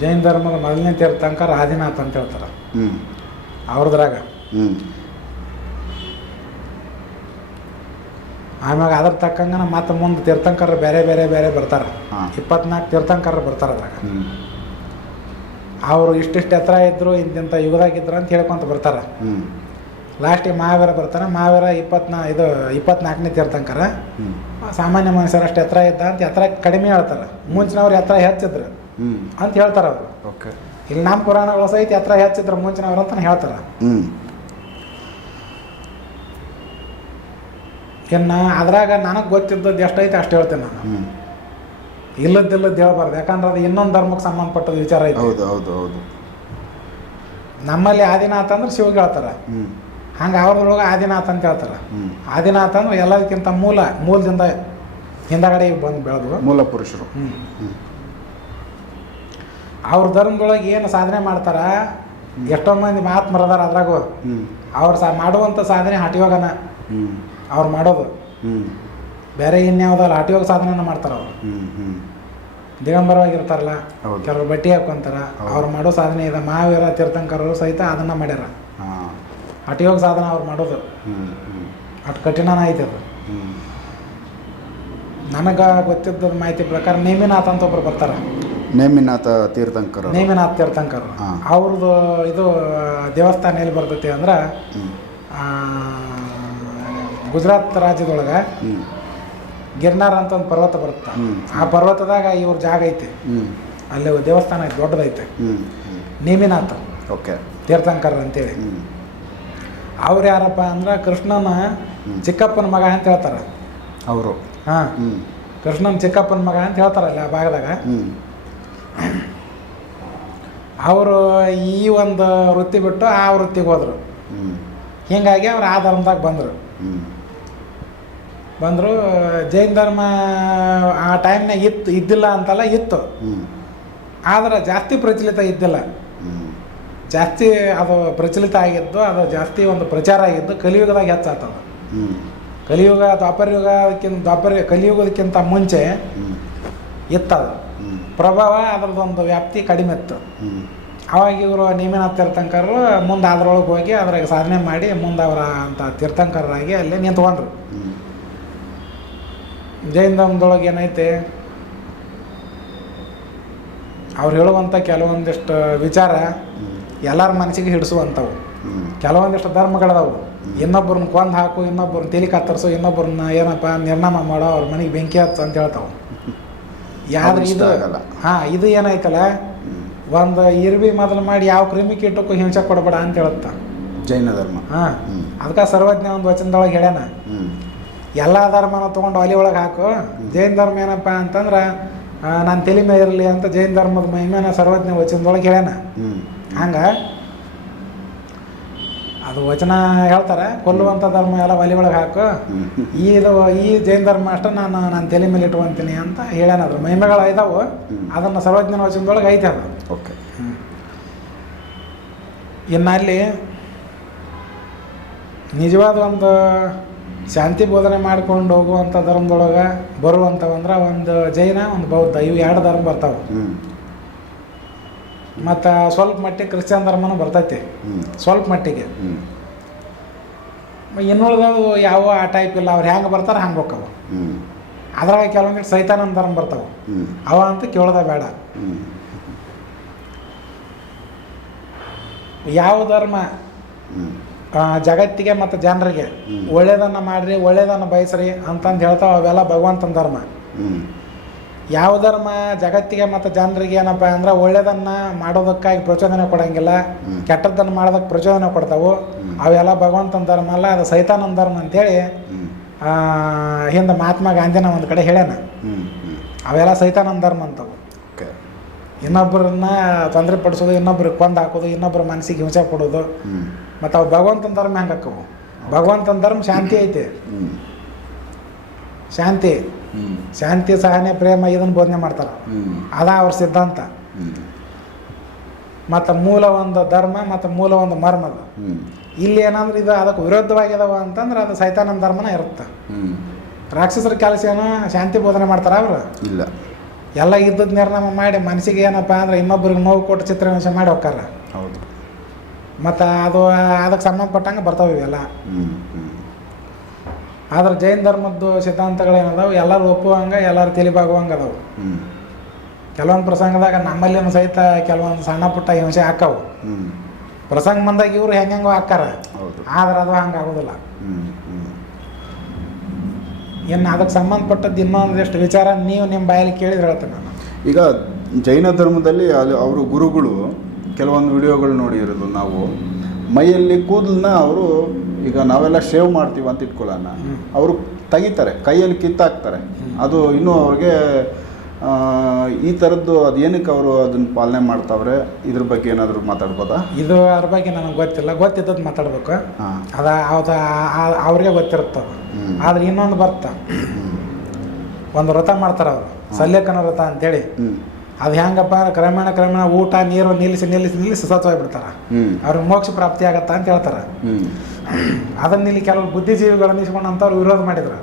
ಜೈನ ಧರ್ಮದ ಮೊದಲನೇ ತೀರ್ಥಂಕರ ಆದಿನಾಥ್ ಅಂತ ಹೇಳ್ತಾರೆ. ಹ್ಞೂ ಅವ್ರದ್ರಾಗ. ಹ್ಞೂ ಆಮ್ಯಾಗ ಅದ್ರ ತಕ್ಕಂಗೆ ಮತ್ತೆ ಮುಂದೆ ತೀರ್ಥಂಕರ ಬೇರೆ ಬೇರೆ ಬೇರೆ ಬರ್ತಾರೆ. ಇಪ್ಪತ್ನಾಲ್ಕು ತೀರ್ಥಂಕರ ಬರ್ತಾರೆ ಅದ್ರಾಗ. ಅವರು ಇಷ್ಟಿಷ್ಟು ಎತ್ತರ ಇದ್ರು ಇಂತಿಂಥ ಯುಗದಾಗಿದ್ರು ಅಂತ ಹೇಳ್ಕೊಂತ ಬರ್ತಾರೆ. ಲಾಸ್ಟಿಗೆ ಮಹಾವೀರ ಬರ್ತಾರೆ. ಮಹಾವೀರ ಇಪ್ಪತ್ನಾ ಇದು ಇಪ್ಪತ್ನಾಲ್ಕನೇ ತೀರ್ಥಂಕರ ಸಾಮಾನ್ಯ ಮನುಷ್ಯರಷ್ಟು ಎತ್ತರ ಇದ್ದ ಅಂತ ಎತ್ತರ ಕಡಿಮೆ ಹೇಳ್ತಾರೆ. ಮುಂಚಿನವ್ರು ಎತ್ತರ ಹೆಚ್ಚಿದ್ರು. ಅಂತ ಹೇಳ್ತಾರೆ ಅವರು. ಓಕೆ ಇಲ್ಲಿ ನಮ್ಮ ಪುರಾಣಗಳು ಸಹಿತ ಎತ್ತರ ಹೆಚ್ಚಿದ್ರು ಮುಂಚಿನವ್ರು ಅಂತ ಹೇಳ್ತಾರೆ. ಇನ್ನು ಅದ್ರಾಗ ನನಗೆ ಗೊತ್ತಿದ್ದದ್ದು ಎಷ್ಟೈತೆ ಅಷ್ಟು ಹೇಳ್ತೇನೆ ನಾನು. ಇಲ್ಲದಿಲ್ಲದ್ದು ಹೇಳ್ಬಾರ್ದು ಯಾಕಂದ್ರೆ ಅದು ಇನ್ನೊಂದು ಧರ್ಮಕ್ಕೆ ಸಂಬಂಧಪಟ್ಟದ ವಿಚಾರ ಐತೆ. ಹೌದು ಹೌದು ಹೌದು. ನಮ್ಮಲ್ಲಿ ಆದಿನಾಥ ಅಂದ್ರೆ ಶಿವಗೆ ಹೇಳ್ತಾರೆ. ಹಂಗೆ ಅವ್ರದ್ರೊಳಗೆ ಆದಿನಾಥ ಅಂತ ಹೇಳ್ತಾರೆ. ಆದಿನಾಥ ಅಂದ್ರೆ ಎಲ್ಲದಕ್ಕಿಂತ ಮೂಲ ಮೂಲದಿಂದ ಹಿಂದಗಡೆ ಬಂದು ಬೆಳೆದು. ಮೂಲ ಪುರುಷರು. ಹ್ಞೂ ಅವ್ರ ಧರ್ಮದೊಳಗೆ ಏನು ಸಾಧನೆ ಮಾಡ್ತಾರ? ಎಷ್ಟೋ ಮಂದಿ ಮಾತು ಮರದಾರ ಅದ್ರಾಗು. ಅವ್ರ ಸಾ ಮಾಡುವಂಥ ಸಾಧನೆ ಹಟಿಯೋಗನ ಅವ್ರು ಮಾಡೋದು. ಬೇರೆ ಇನ್ಯಾವುದಲ್ಲ ಹಟಿಯೋಗ ಸಾಧನೆನ ಮಾಡ್ತಾರೆ ಅವರು. ದಿಗಂಬರವಾಗಿರ್ತಾರಲ್ಲ. ಕೆಲವರು ಬಟ್ಟೆ ಹಾಕೊಂತಾರ. ಅವ್ರು ಮಾಡೋ ಸಾಧನೆ ಇದೆ ಮಹಾವೀರ ತೀರ್ಥಂಕರರು ಸಹಿತ ಅದನ್ನ ಮಾಡ್ಯಾರ. ಹಾಂ. ಹಠಯೋಗ ಸಾಧನ ಅವ್ರು ಮಾಡೋದು. ಅಷ್ಟು ಕಠಿಣನ ಐತೆ ಅದು. ನನಗೆ ಗೊತ್ತಿದ್ದ ಮಾಹಿತಿ ಪ್ರಕಾರ ನೇಮಿನಾಥ ಅಂತ ಒಬ್ರು ಬರ್ತಾರೆ. ನೇಮಿನಾಥ ತೀರ್ಥಂಕರ ನೇಮಿನಾಥ ತೀರ್ಥಂಕರ್ ಹಾ. ಅವ್ರದ್ದು ಇದು ದೇವಸ್ಥಾನ ಎಲ್ಲಿ ಬರ್ತೈತಿ ಅಂದ್ರೆ ಆ, ಗುಜರಾತ್ ರಾಜ್ಯದೊಳಗೆ ಹ್ಞೂ ಗಿರ್ನಾರ್ ಅಂತ ಒಂದು ಪರ್ವತ ಬರುತ್ತೆ. ಹ್ಮ್. ಆ ಪರ್ವತದಾಗ ಇವ್ರ ಜಾಗ ಐತೆ. ಹ್ಞೂ ಅಲ್ಲಿ ದೇವಸ್ಥಾನ ಐತೆ ದೊಡ್ಡದೈತೆ ಹ್ಞೂ ನೇಮಿನಾಥ್. ಓಕೆ. ತೀರ್ಥಂಕರ್ ಅಂತೇಳಿ. ಹ್ಞೂ ಅವ್ರು ಯಾರಪ್ಪ ಅಂದ್ರೆ ಕೃಷ್ಣನ ಚಿಕ್ಕಪ್ಪನ ಮಗ ಅಂತ ಹೇಳ್ತಾರೆ. ಅವರು. ಹಾಂ. ಹ್ಞೂ ಕೃಷ್ಣನ ಚಿಕ್ಕಪ್ಪನ ಮಗ ಅಂತ ಹೇಳ್ತಾರಲ್ಲ ಆ ಭಾಗದಾಗ. ಹ್ಞೂ ಅವರು ಈ ಒಂದು ವೃತ್ತಿ ಬಿಟ್ಟು ಆ ವೃತ್ತಿಗೆ ಹೋದರು. ಹೀಗಾಗಿ ಅವ್ರು ಆ ಧರ್ಮದಾಗ ಬಂದರು. ಬಂದರು ಜೈನ ಧರ್ಮ ಆ ಟೈಮ್ನಾಗ ಇತ್ತು ಇದ್ದಿಲ್ಲ ಅಂತಲ್ಲ ಇತ್ತು. ಆದ್ರೆ ಜಾಸ್ತಿ ಪ್ರಚಲಿತ ಇದ್ದಿಲ್ಲ. ಜಾಸ್ತಿ ಅದು ಪ್ರಚಲಿತ ಆಗಿದ್ದು ಅದು ಜಾಸ್ತಿ ಒಂದು ಪ್ರಚಾರ ಆಗಿದ್ದು ಕಲಿಯುಗದಾಗ ಹೆಚ್ಚಾಗ್ತದೆ ಹ್ಞೂ ಕಲಿಯುಗ ದ್ವಾಪರ ಯುಗಕ್ಕಿಂತ ದ್ವಾಪರ ಕಲಿಯುಗದಕ್ಕಿಂತ ಮುಂಚೆ ಇತ್ತದು ಪ್ರಭಾವ ಅದರದೊಂದು ವ್ಯಾಪ್ತಿ ಕಡಿಮೆ ಇತ್ತು. ಅವಾಗ ಇವರು ನೇಮಿನಾಥ್ ತೀರ್ಥಂಕರರು ಮುಂದೆ ಅದ್ರೊಳಗೆ ಹೋಗಿ ಅದ್ರಾಗ ಸಾಧನೆ ಮಾಡಿ ಮುಂದೆ ಅವರ ಅಂತ ತೀರ್ಥಂಕರರಾಗಿ ಅಲ್ಲಿ ನಿಂತ್ಕೊಂಡ್ರು ಜೈನ್ ಧರ್ಮದೊಳಗೆ ಏನೈತೆ? ಅವ್ರು ಹೇಳುವಂಥ ಕೆಲವೊಂದಿಷ್ಟು ವಿಚಾರ ಎಲ್ಲರ ಮನಸ್ಸಿಗೆ ಹಿಡಿಸುವಂಥವು ಕೆಲವೊಂದಿಷ್ಟು ಧರ್ಮಗಳದಾವು. ಇನ್ನೊಬ್ಬರನ್ನ ಕೊಂದು ಹಾಕು ಇನ್ನೊಬ್ಬರನ್ನ ತಲೆ ಕತ್ತರಿಸು ಇನ್ನೊಬ್ಬರನ್ನ ಏನಪ್ಪ ನಿರ್ನಾಮ ಮಾಡೋ ಅವ್ರ ಮನೆಗೆ ಬೆಂಕಿ ಹತ್ತು ಅಂತ ಹೇಳ್ತಾವೆ. ಯಾರು ಇದು? ಆಗಲ್ಲ. ಹಾಂ ಇದು ಏನಾಯ್ತಲ್ಲ ಒಂದು ಇರ್ಬಿ ಮೊದಲು ಮಾಡಿ ಯಾವ ಕ್ರಿಮಿ ಕೀಟಕ್ಕೂ ಹಿಂಸೆ ಕೊಡಬೇಡ ಅಂತ ಹೇಳುತ್ತ. ಜೈನ ಧರ್ಮ. ಹಾಂ. ಅದಕ್ಕೆ ಸರ್ವಜ್ಞ ಒಂದು ವಚನದೊಳಗೆ ಹೇಳ್ಯಾನ. ಎಲ್ಲ ಧರ್ಮನ ತೊಗೊಂಡು ಒಲೆ ಒಳಗೆ ಹಾಕು. ಜೈನ ಧರ್ಮ ಏನಪ್ಪ ಅಂತಂದ್ರೆ ನಾನು ತಲೆ ಮೇಲೆ ಇರಲಿ ಅಂತ ಜೈನ ಧರ್ಮದ ಮಹಿಮೆನ ಸರ್ವಜ್ಞ ವಚನದೊಳಗೆ ಹೇಳ್ಯಾನ. ಹಂಗೆ ಅದು ವಚನ ಹೇಳ್ತಾರೆ ಕೊಲ್ಲುವಂಥ ಧರ್ಮ ಎಲ್ಲ ಒಲೆ ಒಳಗೆ ಹಾಕು. ಈ ಇದು ಈ ಜೈನ ಧರ್ಮ ಅಷ್ಟು ನಾನು ನಾನು ತಲೆ ಮೇಲೆ ಇಟ್ಕೊಂತೀನಿ ಅಂತ ಹೇಳ್ಯಾನ ಅದ್ರ ಮಹಿಮೆಗಳು ಇದಾವು. ಅದನ್ನು ಸರ್ವಜ್ಞನ ವಚನದೊಳಗೆ ಐತೆ ಅದು. ಓಕೆ. ಇನ್ನು ಅಲ್ಲಿ ನಿಜವಾದ ಒಂದು ಶಾಂತಿ ಬೋಧನೆ ಮಾಡ್ಕೊಂಡು ಹೋಗುವಂಥ ಧರ್ಮದೊಳಗೆ ಬರುವಂಥವಂದ್ರೆ ಒಂದು ಜೈನ ಒಂದು ಬೌದ್ಧ. ಇವು ಎರಡು ಧರ್ಮ ಬರ್ತಾವೆ. ಮತ್ತು ಸ್ವಲ್ಪ ಮಟ್ಟಿಗೆ ಕ್ರಿಶ್ಚಿಯನ್ ಧರ್ಮನೂ ಬರ್ತೈತಿ. ಸ್ವಲ್ಪ ಮಟ್ಟಿಗೆ. ಇನ್ನುಳಿದವು ಯಾವ ಆ ಟೈಪ್ ಇಲ್ಲ ಅವ್ರು ಹೆಂಗೆ ಬರ್ತಾರೆ ಹಂಗೆ ಹೋಕ್ಕವು. ಹ್ಞೂ ಅದ್ರಾಗ ಕೆಲವೊಂದಿಷ್ಟು ಸೈತಾನಂದ ಧರ್ಮ ಬರ್ತಾವೆ. ಅವ ಅಂತ ಕೇಳೋದ ಬೇಡ. ಯಾವ ಧರ್ಮ ಜಗತ್ತಿಗೆ ಮತ್ತು ಜನರಿಗೆ. ಒಳ್ಳೇದನ್ನು ಮಾಡಿರಿ ಒಳ್ಳೇದನ್ನು ಬಯಸ್ರಿ ಅಂತಂದು ಹೇಳ್ತಾವೆ ಅವೆಲ್ಲ ಭಗವಂತನ ಧರ್ಮ. ಯಾವ ಧರ್ಮ ಜಗತ್ತಿಗೆ ಮತ್ತು ಜನರಿಗೆ ಏನಪ್ಪ ಅಂದ್ರೆ ಒಳ್ಳೆಯದನ್ನು ಮಾಡೋದಕ್ಕಾಗಿ ಪ್ರಚೋದನೆ ಕೊಡಂಗಿಲ್ಲ. ಕೆಟ್ಟದ್ದನ್ನು ಮಾಡೋದಕ್ಕೆ ಪ್ರಚೋದನೆ ಕೊಡ್ತಾವು. ಅವೆಲ್ಲ ಭಗವಂತನ ಧರ್ಮ ಅಲ್ಲ ಅದು ಸೈತಾನನ ಧರ್ಮ ಅಂತೇಳಿ ಹಿಂದೆ ಮಹಾತ್ಮ ಗಾಂಧಿನ ಒಂದು ಕಡೆ ಹೇಳ್ಯಾನ. ಅವೆಲ್ಲ ಸೈತಾನನ ಧರ್ಮ ಅಂತವು. ಇನ್ನೊಬ್ಬರನ್ನ ತೊಂದರೆ ಪಡಿಸೋದು ಇನ್ನೊಬ್ರಿಗೆ ಕೊಂದು ಹಾಕೋದು ಇನ್ನೊಬ್ಬರ ಮನಸ್ಸಿಗೆ ಹಿಂಸೆ ಕೊಡೋದು. ಮತ್ತು ಅವು ಭಗವಂತನ ಧರ್ಮ ಹೆಂಗೆ ಹಾಕವು ಭಗವಂತನ ಧರ್ಮ ಶಾಂತಿ ಐತೆ. ಶಾಂತಿ. ಶಾಂತಿ ಸಹನೆ ಪ್ರೇಮ ಇದನ್ನು ಬೋಧನೆ ಮಾಡ್ತಾರೆ. ಅದ ಅವ್ರ ಸಿದ್ಧಾಂತ. ಮತ್ತು ಮೂಲ ಒಂದು ಧರ್ಮ ಮತ್ತು ಮೂಲ ಒಂದು ಮರ್ಮ ಅದು. ಇಲ್ಲಿ ಏನಂದ್ರೆ ಇದು ಅದಕ್ಕೆ ವಿರುದ್ಧವಾಗಿದಾವ ಅಂತಂದ್ರೆ ಅದು ಸೈತಾನ ಧರ್ಮನ ಇರುತ್ತೆ. ರಾಕ್ಷಸರ ಕೆಲಸ ಏನು ಶಾಂತಿ ಬೋಧನೆ ಮಾಡ್ತಾರ ಅವರು? ಇಲ್ಲ. ಎಲ್ಲ ಇದ್ದದ್ದು ನಿರ್ನಾಮ ಮಾಡಿ ಮನಸ್ಸಿಗೆ ಏನಪ್ಪ ಅಂದ್ರೆ ಇನ್ನೊಬ್ರಿಗೆ ನೋವು ಕೊಟ್ಟು ಚಿತ್ರಹಿಂಸೆ ಮಾಡಿ ಹೋಗ್ತಾರ. ಹೌದು. ಮತ್ತು ಅದು ಅದಕ್ಕೆ ಸಂಬಂಧಪಟ್ಟಂಗೆ ಬರ್ತಾವೆ ಇವೆಲ್ಲ. ಆದ್ರೆ ಜೈನ ಧರ್ಮದ್ದು ಸಿದ್ಧಾಂತಗಳೇನದಾವು? ಎಲ್ಲರೂ ಒಪ್ಪುವಂಗೆ ಎಲ್ಲರೂ ತಿಳಿಬಾಗುವಂಗೆ ಅದಾವು. ಕೆಲವೊಂದು ಪ್ರಸಂಗದಾಗ ನಮ್ಮಲ್ಲಿನೂ ಸಹಿತ ಕೆಲವೊಂದು ಸಣ್ಣ ಪುಟ್ಟ ಹಿಂಸೆ ಹಾಕಾವು. ಪ್ರಸಂಗ ಬಂದಾಗ ಇವ್ರು ಹೆಂಗೆ ಹಾಕಾರ ಆದ್ರೆ ಅದು ಹಂಗೆ ಆಗೋದಿಲ್ಲ ಇನ್ನು ಅದಕ್ಕೆ ಸಂಬಂಧಪಟ್ಟದ್ದು ಇನ್ನೊಂದಿಷ್ಟು ವಿಚಾರ ನೀವು ನಿಮ್ಮ ಬಾಯಲ್ಲಿ ಕೇಳಿದ್ರೆ ಹೇಳ್ತೇನೆ ನಾನು. ಈಗ ಜೈನ ಧರ್ಮದಲ್ಲಿ ಅಲ್ಲಿ ಅವರು ಗುರುಗಳು ಕೆಲವೊಂದು ವಿಡಿಯೋಗಳು ನೋಡಿರೋದು ನಾವು. ಮೈಯಲ್ಲಿ ಕೂದಲನ್ನ ಅವರು ಈಗ ನಾವೆಲ್ಲ ಶೇವ್ ಮಾಡ್ತೀವಿ ಅಂತ ಇಟ್ಕೊಳ್ಳೋಣ. ಅವರು ತೆಗಿತಾರೆ ಕೈಯಲ್ಲಿ ಕಿತ್ತಾಕ್ತಾರೆ. ಅದು ಇನ್ನೂ ಅವ್ರಿಗೆ ಈ ಥರದ್ದು ಅದು ಏನಕ್ಕೆ ಅವರು ಅದನ್ನು ಪಾಲನೆ ಮಾಡ್ತಾವ್ರೆ? ಇದ್ರ ಬಗ್ಗೆ ಏನಾದರೂ ಮಾತಾಡ್ಬೋದಾ? ಇದು ಅದ್ರ ಬಗ್ಗೆ ನನಗೆ ಗೊತ್ತಿಲ್ಲ. ಗೊತ್ತಿದ್ದದ್ದು ಮಾತಾಡ್ಬೇಕು. ಅದು ಅದು ಅವ್ರಿಗೆ ಗೊತ್ತಿರುತ್ತದ ಹ್ಮ್. ಆದ್ರೆ ಇನ್ನೊಂದು ಬರ್ತ. ಒಂದು ವ್ರತ ಮಾಡ್ತಾರೆ ಅವರು. ಸಲ್ಲೇಖನ ವ್ರತ ಅಂತೇಳಿ. ಅದು ಹೆಂಗಪ್ಪ ಕ್ರಮೇಣ ಕ್ರಮೇಣ ಊಟ ನೀರು ನಿಲ್ಲಿಸಿ ನಿಲ್ಲಿಸಿ ನಿಲ್ಲಿಸಿ ಸತ್ವಾಗಿ ಬಿಡ್ತಾರ. ಅವ್ರಿಗೆ ಮೋಕ್ಷ ಪ್ರಾಪ್ತಿ ಆಗತ್ತಾ ಅಂತ ಹೇಳ್ತಾರೆ. ಅದನ್ನ ಇಲ್ಲಿ ಕೆಲವು ಬುದ್ಧಿಜೀವಿಗಳನ್ನು ಇಸ್ಕೊಂಡಂಥವ್ರು ವಿರೋಧ ಮಾಡಿದ್ರು.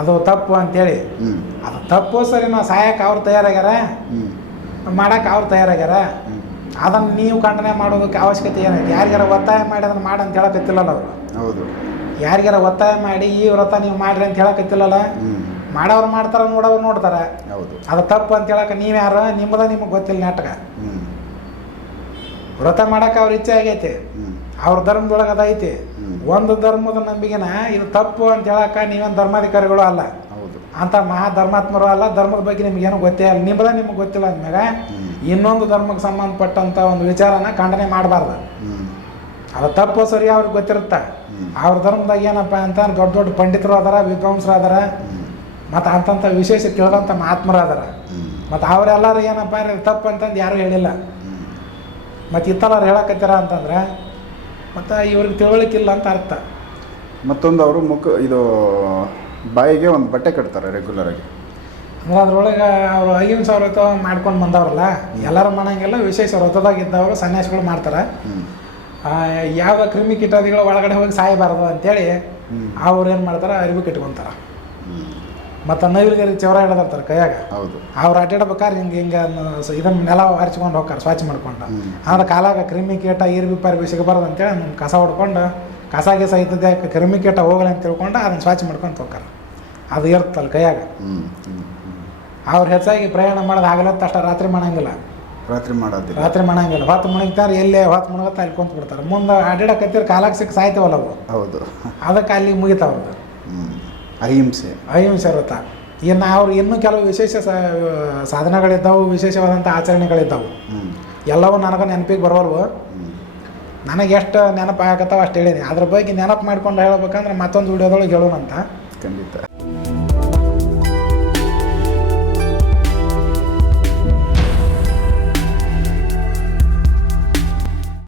ಅದು ತಪ್ಪು ಅಂತೇಳಿ. ಅದು ತಪ್ಪು ಸರಿ ನಾವು ಸಾಯಕ್ಕೆ ಅವ್ರು ತಯಾರಾಗ್ಯಾರ? ಮಾಡಕ್ಕೆ ಅವ್ರು ತಯಾರಾಗ್ಯಾರ? ಅದನ್ನು ನೀವು ಖಂಡನೆ ಮಾಡೋದಕ್ಕೆ ಅವಶ್ಯಕತೆ ಏನೈತೆ? ಯಾರಿಗಾರ ಒತ್ತಾಯ ಮಾಡಿ ಅದನ್ನು ಮಾಡಿ ಅಂತ ಹೇಳಕತ್ತಿಲ್ಲಲ್ಲ ಅವರು. ಹೌದು. ಯಾರಿಗಾರ ಒತ್ತಾಯ ಮಾಡಿ ಈ ವ್ರತ ನೀವು ಮಾಡ್ರಿ ಅಂತ ಹೇಳಕತ್ತಿಲ್ಲಲ್ಲ? ಮಾಡೋರು ಮಾಡ್ತಾರ ನೋಡೋರು ನೋಡ್ತಾರೆ. ಹೌದು. ಅದು ತಪ್ಪು ಅಂತ ಹೇಳಕ್ಕೆ ನೀವು ಯಾರು? ನಿಮ್ಮದ ನಿಮಗೆ ಗೊತ್ತಿಲ್ಲ ನಾಟಕ ವ್ರತ ಮಾಡಕ್ಕೆ ಅವ್ರ ಇಚ್ಛೆ ಆಗೈತಿ. ಅವ್ರ ಧರ್ಮದೊಳಗೆ ಅದೈತಿ. ಒಂದು ಧರ್ಮದ ನಂಬಿಕೆನ ಇದು ತಪ್ಪು ಅಂತ ಹೇಳಕ್ಕೆ ನೀವೇನು ಧರ್ಮಾಧಿಕಾರಿಗಳು ಅಲ್ಲ. ಹೌದು. ಅಂತ ಮಹಾ ಧರ್ಮಾತ್ಮರು ಅಲ್ಲ ಧರ್ಮದ ಬಗ್ಗೆ ನಿಮಗೇನು ಗೊತ್ತೇ ಇಲ್ಲ. ನಿಮ್ಮದ ನಿಮ್ಗೆ ಗೊತ್ತಿಲ್ಲ ಅಂದ್ಮ್ಯಾಗ ಇನ್ನೊಂದು ಧರ್ಮಕ್ಕೆ ಸಂಬಂಧಪಟ್ಟಂಥ ಒಂದು ವಿಚಾರನ ಖಂಡನೆ ಮಾಡಬಾರ್ದು. ಅದು ತಪ್ಪು ಸರಿ ಅವ್ರಿಗೆ ಗೊತ್ತಿರುತ್ತೆ. ಅವ್ರ ಧರ್ಮದಾಗ ಏನಪ್ಪ ಅಂತ ದೊಡ್ಡ ದೊಡ್ಡ ಪಂಡಿತರು ಅದಾರ ವಿದ್ವಾಂಸರು ಅದಾರ ಮತ್ತು ಅಂತಂಥ ವಿಶೇಷ ತಿಳಿದಂಥ ಮಹಾತ್ಮರು ಅದಾರ. ಮತ್ತು ಅವರೆಲ್ಲರೂ ಏನಪ್ಪ ತಪ್ಪು ಅಂತಂದು ಯಾರೂ ಹೇಳಿಲ್ಲ. ಮತ್ತೆ ಮತ್ತು ಇತ್ತಲ್ಲರು ಹೇಳಕತ್ತೀರ ಅಂತಂದ್ರೆ ಮತ್ತು ಇವ್ರಿಗೆ ತಿಳುವಳಿಕಿಲ್ಲ ಅಂತ ಅರ್ಥ. ಮತ್ತೊಂದು ಅವರು ಮುಖ ಇದು ಬಾಯಿಗೆ ಒಂದು ಬಟ್ಟೆ ಕಟ್ತಾರೆ ರೆಗ್ಯುಲರಾಗಿ ಅಂದ್ರೆ ಅದ್ರೊಳಗೆ ಅವರು ಐಗಿನ ವ್ರತ ಮಾಡ್ಕೊಂಡು ಬಂದವ್ರಲ್ಲ ಎಲ್ಲರೂ ಮಾಡಂಗಿಲ್ಲ ವಿಶೇಷ ಇದ್ದವರು ಸನ್ಯಾಸಿಗಳು ಮಾಡ್ತಾರೆ. ಯಾವ ಕ್ರಿಮಿ ಕೀಟಾದಿಗಳು ಒಳಗಡೆ ಹೋಗಿ ಸಾಯಬಾರದು ಅಂತೇಳಿ ಅವ್ರು ಏನು ಮಾಡ್ತಾರೆ ಅರಿವು ಕಟ್ಕೊಂತಾರೆ. ಹ್ಞೂ ಮತ್ತು ನವಿಲಿಗರಿ ಚೌರ ಹಿಡಿದಿರ್ತಾರೆ ಕೈಯಾಗ. ಹೌದು. ಅವ್ರು ಅಡ್ಡಾಡ್ಬೇಕಾದ್ರೆ ಹಿಂಗೆ ಹಿಂಗೆ ಇದನ್ನ ನೆಲ ಹರಿಸ್ಕೊಂಡು ಹೋಗ್ತಾರೆ ಸ್ವಚ್ಛ ಮಾಡ್ಕೊಂಡು. ಆದ್ರೆ ಕಾಲಾಗ ಕ್ರಿಮಿ ಕೀಟ ಇರ್ಬಿ ಪರ್ಬಿ ಸಿಗಬಾರ್ದು ಅಂತೇಳಿ ಹೇಳಿ ಕಸ ಹೊಡ್ಕೊಂಡು ಕಸ ಗಿಸ ಇದ್ದದ್ದೇ ಕ್ರಿಮಿ ಕೀಟ ಹೋಗಲಿ ಅಂತ ತಿಳ್ಕೊಂಡು ಅದನ್ನ ಸ್ವಚ್ಛ ಮಾಡ್ಕೊಂಡು ಹೋಗ್ತಾರೆ. ಅದು ಇರ್ತಲ್ಲ ಕೈಯಾಗ. ಅವ್ರು ಹೆಚ್ಚಾಗಿ ಪ್ರಯಾಣ ಮಾಡೋದು ಆಗಲತ್ತ ಅಷ್ಟ ರಾತ್ರಿ ಮಾಡಂಗಿಲ್ಲ. ರಾತ್ರಿ ಮಾಡೋದಿಲ್ಲ. ರಾತ್ರಿ ಮಾಡಂಗಿಲ್ಲ. ಹೊತ್ತು ಮುಣಗ್ತಾರೆ ಎಲ್ಲೇ ಹೊತ್ತು ಮುಣಗತ್ತ ಅಲ್ಲಿ ಕುಂತು ಬಿಡ್ತಾರೆ ಮುಂದೆ ಅಡ್ಡಾಡಕತ್ತಿರ ಕಾಲಾಗ ಸಿಕ್ಕ ಸಾಯ್ತವಲ್ಲ ಅವು. ಹೌದು. ಅದಕ್ಕೆ ಅಲ್ಲಿ ಮುಗಿತಾವ ಹ್ಞೂ ಅಹಿಂಸೆ. ಅಹಿಂಸೆ ವ್ರತ ಇನ್ನು ಅವ್ರು ಇನ್ನೂ ಕೆಲವು ವಿಶೇಷ ಸಾಧನಗಳಿದ್ದಾವೆ ವಿಶೇಷವಾದಂಥ ಆಚರಣೆಗಳಿದ್ದಾವೆ. ಎಲ್ಲವೂ ನನಗೆ ನೆನಪಿಗೆ ಬರೋಲ್ವ? ನನಗೆ ಎಷ್ಟು ನೆನಪು ಆಗತ್ತಾವ ಅಷ್ಟು ಹೇಳಿನಿ. ಅದ್ರ ಬಗ್ಗೆ ನೆನಪು ಮಾಡ್ಕೊಂಡು ಹೇಳ್ಬೇಕಂದ್ರೆ ಮತ್ತೊಂದು ವಿಡಿಯೋದೊಳಗೆ ಹೇಳೋಣಂತ. ಖಂಡಿತ.